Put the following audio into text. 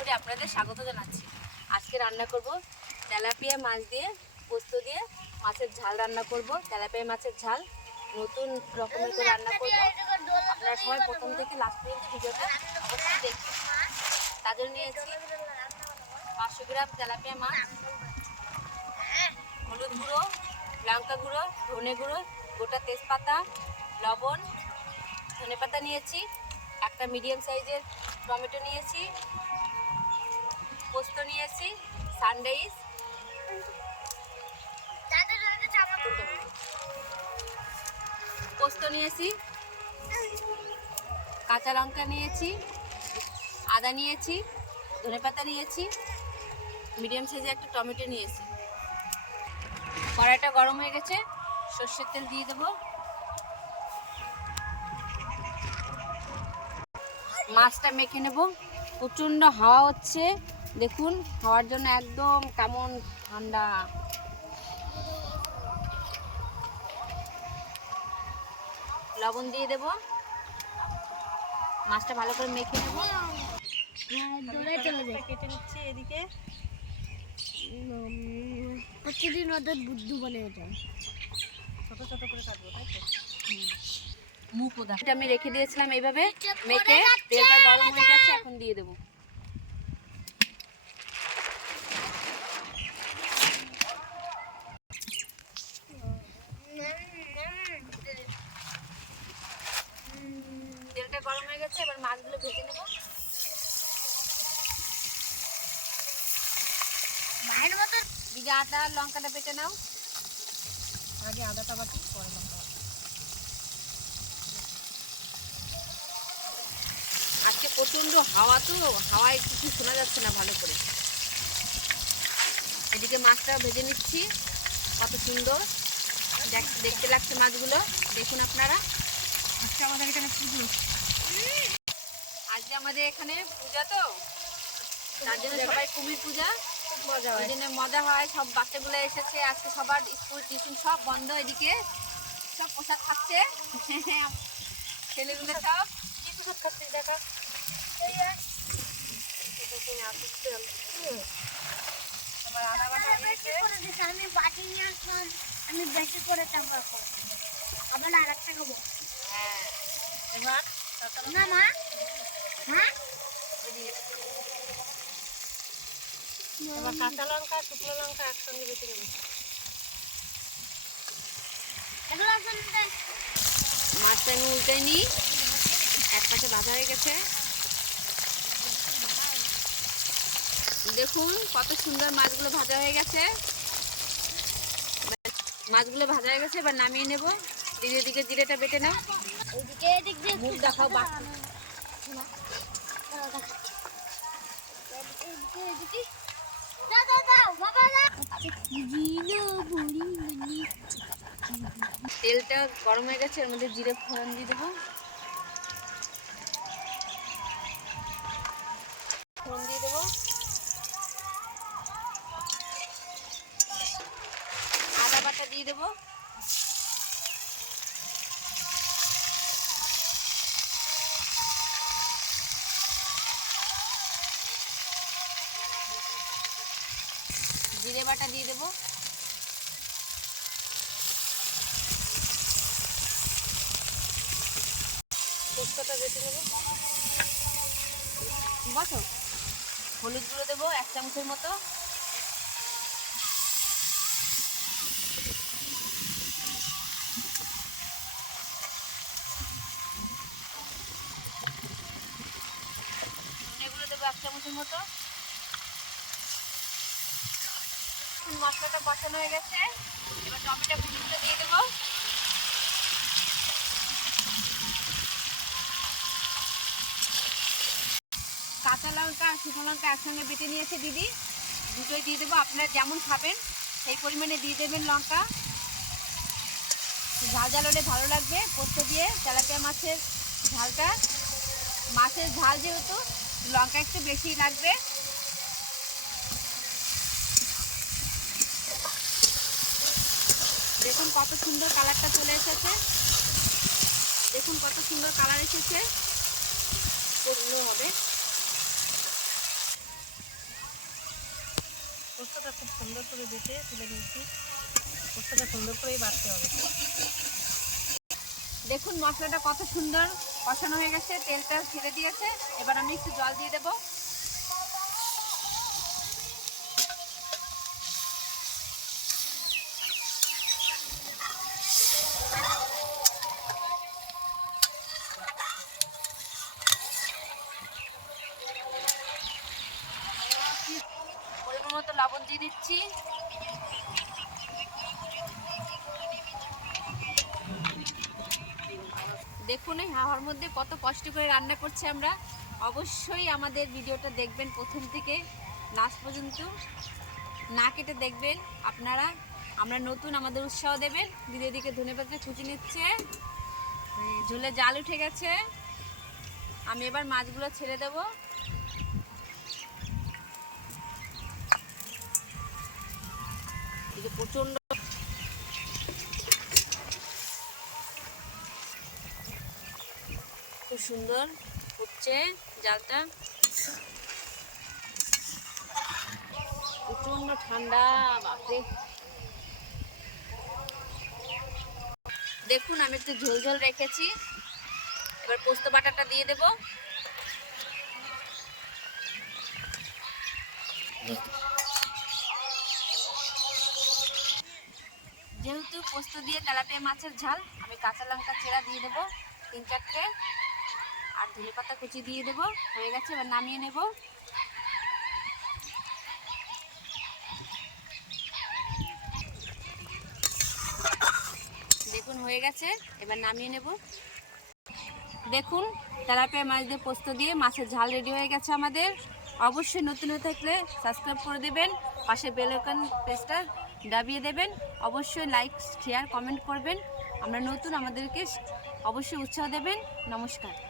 রান্নাঘরে আপনাদের স্বাগত জানাচ্ছি। আজকে রান্না করব তেলাপিয়া মাছ দিয়ে, পোস্ত দিয়ে মাছের ঝাল রান্না করব। তেলাপিয়া মাছের ঝাল নতুন রকমের করে রান্না করব। আপনারা সবাই প্রথম থেকে লাস্ট পর্যন্ত ভিডিওটা অবশ্যই দেখবেন। তার জন্য নিয়েছি পাঁচশো গ্রাম তেলাপিয়া মাছ, হলুদ গুঁড়ো, লঙ্কা গুঁড়ো, ধনে গুঁড়ো, গোটা তেজপাতা, লবণ, ধনে পাতা নিয়েছি, একটা মিডিয়াম সাইজের টমেটো নিয়েছি পোস্ত নিয়েছি সানরাইস পোস্ত নিয়েছি কাঁচা লঙ্কা নিয়েছি আদা নিয়েছি ধনেপাতা নিয়েছি মিডিয়াম সাইজে একটা টমেটো নিয়েছি। কড়াইটা গরম হয়ে গেছে সর্ষের তেল দিয়ে দেবো। মাছটা মেখে নেব। প্রচণ্ড হাওয়া হচ্ছে। দেখুন হাওয়ার জন্য একদম কেমন ঠান্ডা। লবণ দিয়ে দেব। মাছটা ভালো করে মেখে নেব। কেটে নিচ্ছি এদিকে। প্রতিদিন ওদের বুদ্ধু বলে এটা। ছোট ছোট করে কাটবো তাই তো? মুখ ওদা। এটা আমি রেখে দিয়েছিলাম এইভাবে মেখে তেলটা গরম হয়ে গেছে এখন দিয়ে দেবো তেলটা গরম হয়ে গেছে এবার মাছগুলো ভেজে নেব। মায়ের মতো দিকে আদা, লঙ্কাটা বেটে নাও। আগে আদাটা বাটি, পরে লঙ্কা আজকে প্রচণ্ড হাওয়া তো, হাওয়ায় কিছু শোনা যাচ্ছে না ভালো করে। এদিকে মাছটা ভেজে নিচ্ছি, কত সুন্দর। দেখ- দেখতে লাগছে মাছগুলো, দেখুন আপনারা। আজকে আমাদের এখানে পুজো। আজকে আমাদের এখানে পূজা তো? তার জন্য সবাই কুমির পূজা। মজা ওই জন্য মজা হয়। সব বাচ্চাগুলো এসেছে। আজকে সবার স্কুল টিউশন সব বন্ধ এদিকে। সব পোশাক খাচ্ছে। ছেলেগুলো সব কি পোশাক খাচ্ছে দেখা? আমি বাটি নিয়ে আসলাম। আমি বেশি করে চাপা করব আবার আর একটা খাব। হ্যাঁ। এবার না মা। হ্যাঁ কাঁচা লঙ্কা শুকনো লঙ্কা একসঙ্গে বেটে মাছটা আমি নিই। এক পাশে হয়ে গেছে। দেখুন কত সুন্দর মাছগুলো ভাজা হয়ে গেছে। মাছগুলো ভাজা হয়ে গেছে এবার নামিয়ে নেব। দিদির দিকে জিরেটা বেটে নাও। মুখ দেখাও বাক। তেলটা গরম হয়ে গেছে এর মধ্যে জিরে ফোড়ন দিয়ে দেবো। ফোড়ন দিয়ে দেবো। আদা বাটা দিয়ে দেবো। জিরে বাটা দিয়ে দেবো। পোস্তটা বেটে নেব। বসো হলুদ গুঁড়ো দেবো এক চামচের মতো। ধনেগুলো দেবো এক চামচের মতো। এখন মশলাটা বসানো হয়ে গেছে। এবার টমেটো কুচিগুলো দিয়ে দেবো। কাঁচা লঙ্কা আর শুকনো লঙ্কা একসঙ্গে বেটে নিয়েছে দিদি। দুটোই দিয়ে দেবো, আপনারা যেমন খাবেন, সেই পরিমাণে দিয়ে দেবেন লঙ্কা। ঝাল ঝাল হলে ভালো লাগবে, পোস্ত দিয়ে তেলাপিয়া মাছের ঝালটা। মাছের ঝাল যেহেতু, লঙ্কা একটু বেশি লাগবে। দেখুন কত সুন্দর কালারটা চলে এসেছে। দেখুন কত সুন্দর কালার এসেছে। করলেও হবে। পোস্তটা খুব সুন্দর করে বেটে তুলে নিয়েছি। পোস্তটা সুন্দর করেই বাড়তে হবে। দেখুন মশলাটা কত সুন্দর কষানো হয়ে গেছে। তেলটা ছেড়ে দিয়েছে। এবার আমি একটু জল দিয়ে দেবো পরিমাণ লবণ দিচ্ছি। দেখুন এই হাওয়ার মধ্যে কত কষ্ট করে রান্না করছি আমরা। অবশ্যই আমাদের ভিডিওটা দেখবেন প্রথম থেকে লাস্ট পর্যন্ত। না কেটে দেখবেন আপনারা। আমরা নতুন আমাদের উৎসাহ দেবেন। দিদি দিকে ধনে পাতা কুচি নিচ্ছে। ঝোলে জাল উঠে গেছে। আমি এবার মাছগুলো ছেড়ে দেব। যে প্রচণ্ড খুব সুন্দর উঠছে জালটা। প্রচণ্ড ঠান্ডা, বাপরে। দেখুন, আমি একটু ঝোল ঝোল রেখেছি। এবার পোস্ত বাটাটা দিয়ে দেব। যেহেতু পোস্ত দিয়ে তেলাপিয়া মাছের ঝাল, আমি কাঁচা লঙ্কা চেরা দিয়ে দেবো, তিন চারটে, আর ধনে পাতা কুচি দিয়ে দেবো, হয়ে গেছে, এবার নামিয়ে নেব। দেখুন, হয়ে গেছে, এবার নামিয়ে নেব। দেখুন, তেলাপিয়া মাছ দিয়ে পোস্ত দিয়ে মাছের ঝাল রেডি হয়ে গেছে আমাদের। অবশ্যই নতুন হয়ে থাকলে সাবস্ক্রাইব করে দেবেন। পাশে বেলকন পেজটা দাবিয়ে দেবেন। অবশ্যই লাইক শেয়ার কমেন্ট করবেন। আমরা নতুন আমাদেরকে অবশ্যই উৎসাহ দেবেন। নমস্কার।